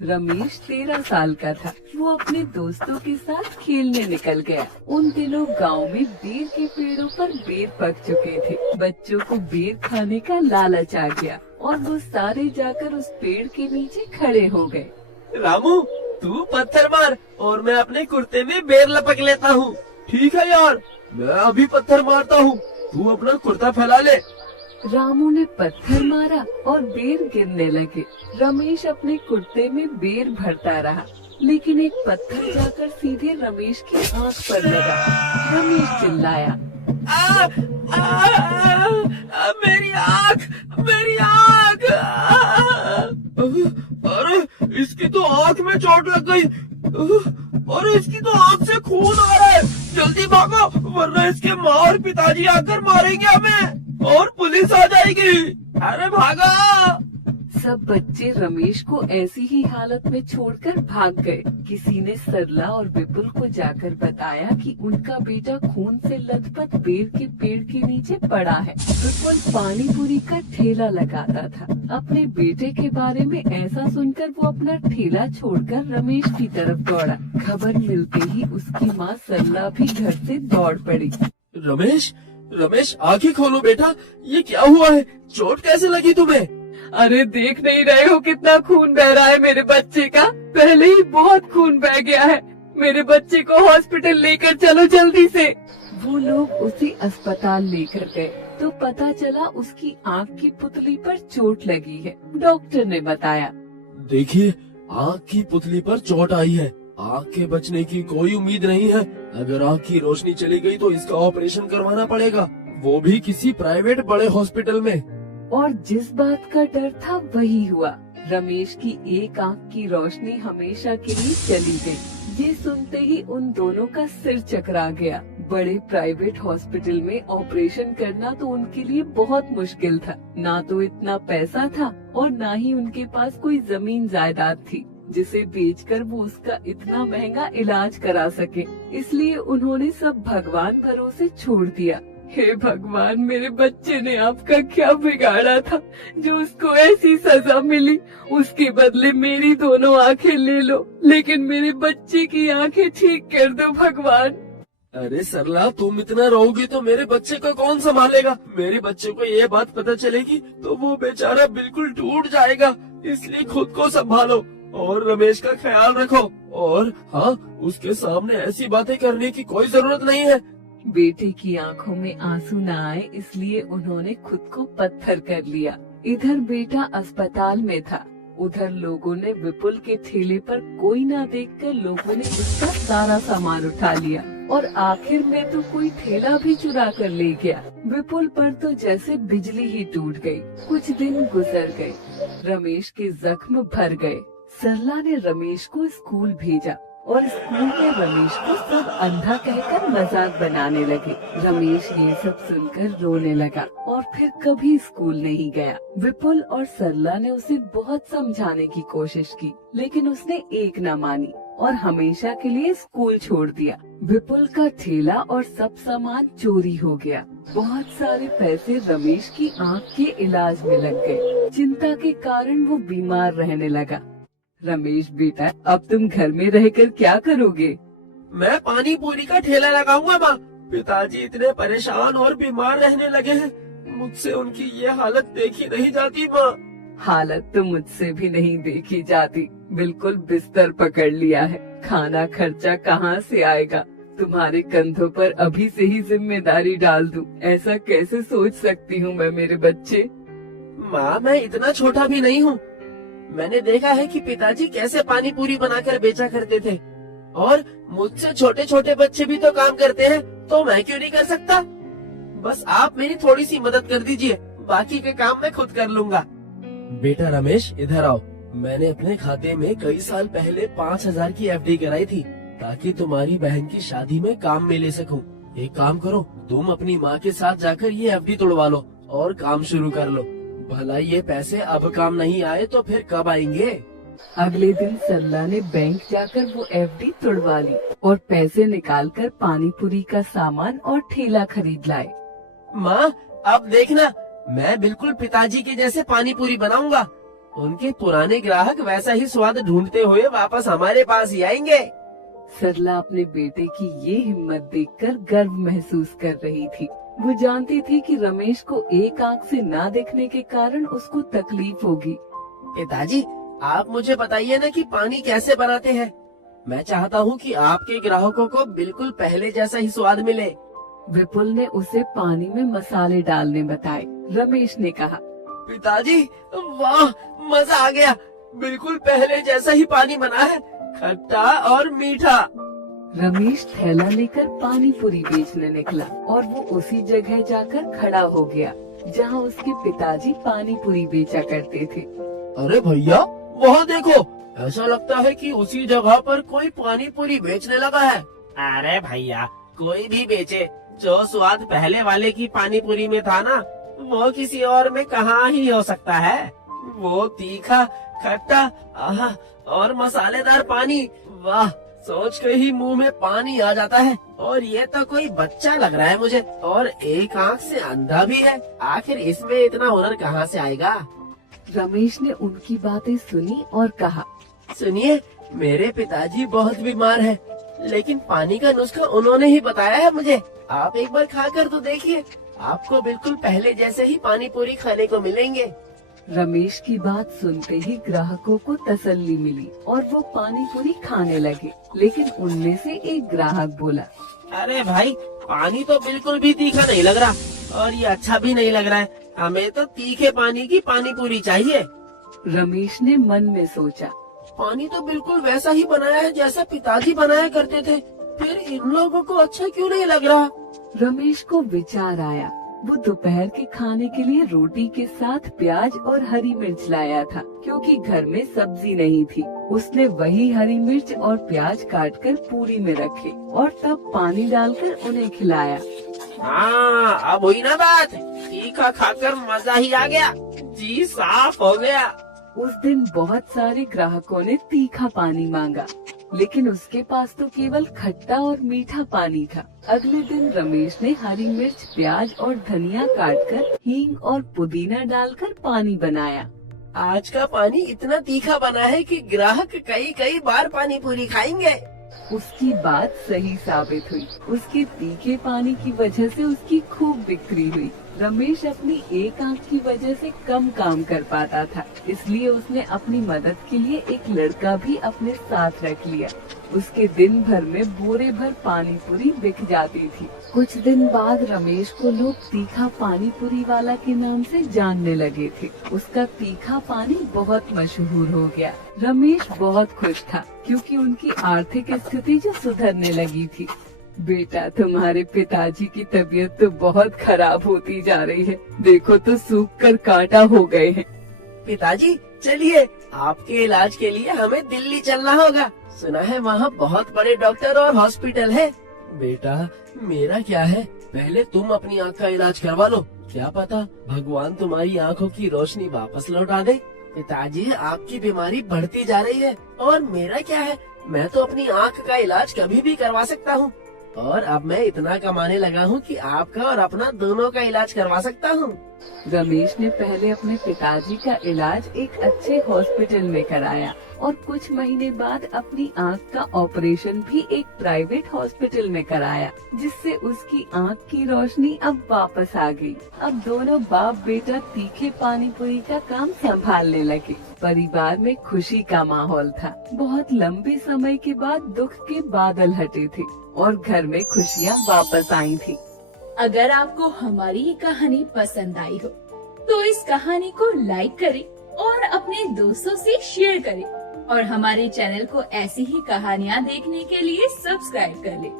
रमेश 13 साल का था। वो अपने दोस्तों के साथ खेलने निकल गया। उन दिनों गांव में बेर के पेड़ों पर बेर पक चुके थे। बच्चों को बेर खाने का लालच आ गया और वो सारे जाकर उस पेड़ के नीचे खड़े हो गए। रामू, तू पत्थर मार और मैं अपने कुर्ते में बेर लपक लेता हूँ। ठीक है यार, मैं अभी पत्थर मारता हूँ, तू अपना कुर्ता फैला ले। रामू ने पत्थर मारा और बेर गिरने लगे। रमेश अपने कुर्ते में बेर भरता रहा, लेकिन एक पत्थर जाकर सीधे रमेश की आंख पर लगा। रमेश चिल्लाया, मेरी आँख, मेरी आँख! अरे, इसकी तो आँख में चोट लग गई। अरे, इसकी तो आँख से खून आ रहा है। जल्दी भागो, वरना इसके माँ और पिताजी आकर मारेंगे हमें और पुलिस आ जाएगी। अरे भागो! सब बच्चे रमेश को ऐसी ही हालत में छोड़कर भाग गए। किसी ने सरला और विपुल को जाकर बताया कि उनका बेटा खून से लथपथ बेर के पेड़ के नीचे पड़ा है। विपुल पानी पूरी का ठेला लगाता था। अपने बेटे के बारे में ऐसा सुनकर वो अपना ठेला छोड़कर रमेश की तरफ दौड़ा। खबर मिलते ही उसकी माँ सरला भी घर से दौड़ पड़ी। रमेश, रमेश, आंखें खोलो बेटा, ये क्या हुआ है? चोट कैसे लगी तुम्हें? अरे देख नहीं रहे हो कितना खून बह रहा है मेरे बच्चे का? पहले ही बहुत खून बह गया है। मेरे बच्चे को हॉस्पिटल लेकर चलो जल्दी से। वो लोग उसे अस्पताल लेकर गए तो पता चला उसकी आँख की पुतली पर चोट लगी है। डॉक्टर ने बताया, देखिए, आँख की पुतली पर चोट आई है। आँख के बचने की कोई उम्मीद नहीं है। अगर आँख की रोशनी चली गई तो इसका ऑपरेशन करवाना पड़ेगा, वो भी किसी प्राइवेट बड़े हॉस्पिटल में। और जिस बात का डर था वही हुआ। रमेश की एक आंख की रोशनी हमेशा के लिए चली गई। ये सुनते ही उन दोनों का सिर चकरा गया। बड़े प्राइवेट हॉस्पिटल में ऑपरेशन करना तो उनके लिए बहुत मुश्किल था। ना तो इतना पैसा था और ना ही उनके पास कोई जमीन जायदाद थी जिसे बेचकर वो उसका इतना महंगा इलाज करा सके। इसलिए उन्होंने सब भगवान भरोसे छोड़ दिया। हे भगवान, मेरे बच्चे ने आपका क्या बिगाड़ा था जो उसको ऐसी सजा मिली? उसके बदले मेरी दोनों आंखें ले लो, लेकिन मेरे बच्चे की आंखें ठीक कर दो भगवान। अरे सरला, तुम इतना रोओगी तो मेरे बच्चे को कौन संभालेगा? मेरे बच्चे को ये बात पता चलेगी तो वो बेचारा बिल्कुल टूट जाएगा। इसलिए खुद को संभालो और रमेश का ख्याल रखो। और हाँ, उसके सामने ऐसी बातें करने की कोई जरूरत नहीं है। बेटे की आंखों में आंसू न आए इसलिए उन्होंने खुद को पत्थर कर लिया। इधर बेटा अस्पताल में था, उधर लोगों ने विपुल के ठेले पर कोई ना देखकर लोगों ने उसका सारा सामान उठा लिया और आखिर में तो कोई ठेला भी चुरा कर ले गया। विपुल पर तो जैसे बिजली ही टूट गई। कुछ दिन गुजर गए, रमेश के जख्म भर गए। सरला ने रमेश को स्कूल भेजा और स्कूल में रमेश को सब अंधा कहकर मजाक बनाने लगे। रमेश ये सब सुनकर रोने लगा और फिर कभी स्कूल नहीं गया। विपुल और सरला ने उसे बहुत समझाने की कोशिश की, लेकिन उसने एक न मानी और हमेशा के लिए स्कूल छोड़ दिया। विपुल का ठेला और सब सामान चोरी हो गया। बहुत सारे पैसे रमेश की आँख के इलाज में लग गए। चिंता के कारण वो बीमार रहने लगा। रमेश बेटा, अब तुम घर में रहकर क्या करोगे? मैं पानी पूरी का ठेला लगाऊंगा माँ। पिताजी इतने परेशान और बीमार रहने लगे हैं, मुझसे उनकी ये हालत देखी नहीं जाती माँ। हालत तो मुझसे भी नहीं देखी जाती। बिल्कुल बिस्तर पकड़ लिया है, खाना खर्चा कहाँ से आएगा? तुम्हारे कंधों पर अभी से ही जिम्मेदारी डाल दूं, ऐसा कैसे सोच सकती हूँ मैं मेरे बच्चे? माँ, मैं इतना छोटा भी नहीं हूँ। मैंने देखा है कि पिताजी कैसे पानी पूरी बनाकर बेचा करते थे और मुझसे छोटे छोटे बच्चे भी तो काम करते हैं, तो मैं क्यों नहीं कर सकता? बस आप मेरी थोड़ी सी मदद कर दीजिए, बाकी के काम मैं खुद कर लूंगा। बेटा रमेश, इधर आओ। मैंने अपने खाते में कई साल पहले 5,000 की एफडी कराई थी ताकि तुम्हारी बहन की शादी में काम में ले सकूं। एक काम करो, तुम अपनी माँ के साथ जाकर ये एफडी तोड़वा लो और काम शुरू कर लो। भला ये पैसे अब काम नहीं आए तो फिर कब आएंगे? अगले दिन सरला ने बैंक जाकर वो एफडी तोड़वा ली और पैसे निकालकर पानी पूरी का सामान और ठेला खरीद लाए। माँ, अब देखना, मैं बिल्कुल पिताजी के जैसे पानी पूरी बनाऊंगा उनके पुराने ग्राहक वैसा ही स्वाद ढूंढते हुए वापस हमारे पास ही आएंगे। सरला अपने बेटे की ये हिम्मत देखकर गर्व महसूस कर रही थी। वो जानती थी कि रमेश को एक आंख से ना देखने के कारण उसको तकलीफ होगी। पिताजी, आप मुझे बताइए ना कि पानी कैसे बनाते हैं। मैं चाहता हूँ कि आपके ग्राहकों को बिल्कुल पहले जैसा ही स्वाद मिले। विपुल ने उसे पानी में मसाले डालने बताए। रमेश ने कहा, पिताजी, वाह, मजा आ गया। बिल्कुल पहले जैसा ही पानी बना है, खट्टा और मीठा। रमेश थैला लेकर पानी पूरी बेचने निकला और वो उसी जगह जाकर खड़ा हो गया जहाँ उसके पिताजी पानी पूरी बेचा करते थे। अरे भैया, वहाँ देखो, ऐसा लगता है कि उसी जगह पर कोई पानी पूरी बेचने लगा है। अरे भैया, कोई भी बेचे, जो स्वाद पहले वाले की पानी पूरी में था ना, वो किसी और में कहाँ ही हो सकता है। वो तीखा, खट्टा, आहा, और मसालेदार पानी, वाह, सोच के ही मुंह में पानी आ जाता है। और ये तो कोई बच्चा लग रहा है मुझे, और एक आंख से अंधा भी है। आखिर इसमें इतना हुनर कहाँ से आएगा। रमेश ने उनकी बातें सुनी और कहा, सुनिए, मेरे पिताजी बहुत बीमार हैं, लेकिन पानी का नुस्खा उन्होंने ही बताया है मुझे। आप एक बार खाकर तो देखिए, आपको बिल्कुल पहले जैसे ही पानी पूरी खाने को मिलेंगे। रमेश की बात सुनते ही ग्राहकों को तसल्ली मिली और वो पानी पूरी खाने लगे। लेकिन उनमें से एक ग्राहक बोला, अरे भाई, पानी तो बिल्कुल भी तीखा नहीं लग रहा, और ये अच्छा भी नहीं लग रहा है। हमें तो तीखे पानी की पानी पूरी चाहिए। रमेश ने मन में सोचा, पानी तो बिल्कुल वैसा ही बनाया है जैसा पिताजी बनाया करते थे, फिर इन लोगों को अच्छा क्यों नहीं लग रहा। रमेश को विचार आया। वो दोपहर के खाने के लिए रोटी के साथ प्याज और हरी मिर्च लाया था, क्योंकि घर में सब्जी नहीं थी। उसने वही हरी मिर्च और प्याज काटकर पूरी में रखे और तब पानी डालकर उन्हें खिलाया। हाँ, अब हुई ना बात। तीखा खाकर मजा ही आ गया, जी साफ हो गया। उस दिन बहुत सारे ग्राहकों ने तीखा पानी मांगा, लेकिन उसके पास तो केवल खट्टा और मीठा पानी था। अगले दिन रमेश ने हरी मिर्च, प्याज और धनिया काटकर हींग और पुदीना डालकर पानी बनाया। आज का पानी इतना तीखा बना है कि ग्राहक कई कई बार पानी पूरी खाएंगे। उसकी बात सही साबित हुई। उसके तीखे पानी की वजह से उसकी खूब बिक्री हुई। रमेश अपनी एक आंख की वजह से कम काम कर पाता था, इसलिए उसने अपनी मदद के लिए एक लड़का भी अपने साथ रख लिया। उसके दिन भर में बोरे भर पानी पूरी बिक जाती थी। कुछ दिन बाद रमेश को लोग तीखा पानी पूरी वाला के नाम से जानने लगे थे। उसका तीखा पानी बहुत मशहूर हो गया। रमेश बहुत खुश था, क्योंकि उनकी आर्थिक स्थिति जो सुधरने लगी थी। बेटा, तुम्हारे पिताजी की तबीयत तो बहुत खराब होती जा रही है। देखो तो सूख कर कांटा हो गए हैं। पिताजी, चलिए, आपके इलाज के लिए हमें दिल्ली चलना होगा। सुना है वहाँ बहुत बड़े डॉक्टर और हॉस्पिटल है। बेटा, मेरा क्या है, पहले तुम अपनी आँख का इलाज करवा लो। क्या पता भगवान तुम्हारी आँखों की रोशनी वापस लौटा दे। पिताजी, आपकी बीमारी बढ़ती जा रही है, और मेरा क्या है, मैं तो अपनी आँख का इलाज कभी भी करवा सकता हूँ। और अब मैं इतना कमाने लगा हूँ कि आपका और अपना दोनों का इलाज करवा सकता हूँ। रमेश ने पहले अपने पिताजी का इलाज एक अच्छे हॉस्पिटल में कराया और कुछ महीने बाद अपनी आँख का ऑपरेशन भी एक प्राइवेट हॉस्पिटल में कराया, जिससे उसकी आँख की रोशनी अब वापस आ गई। अब दोनों बाप बेटा तीखे पानी पूरी का काम संभालने लगे। परिवार में खुशी का माहौल था। बहुत लंबे समय के बाद दुख के बादल हटे थे और घर में खुशियाँ वापस आई थी। अगर आपको हमारी ये कहानी पसंद आई हो, तो इस कहानी को लाइक करें और अपने दोस्तों से शेयर करें, और हमारे चैनल को ऐसी ही कहानियाँ देखने के लिए सब्सक्राइब कर लें।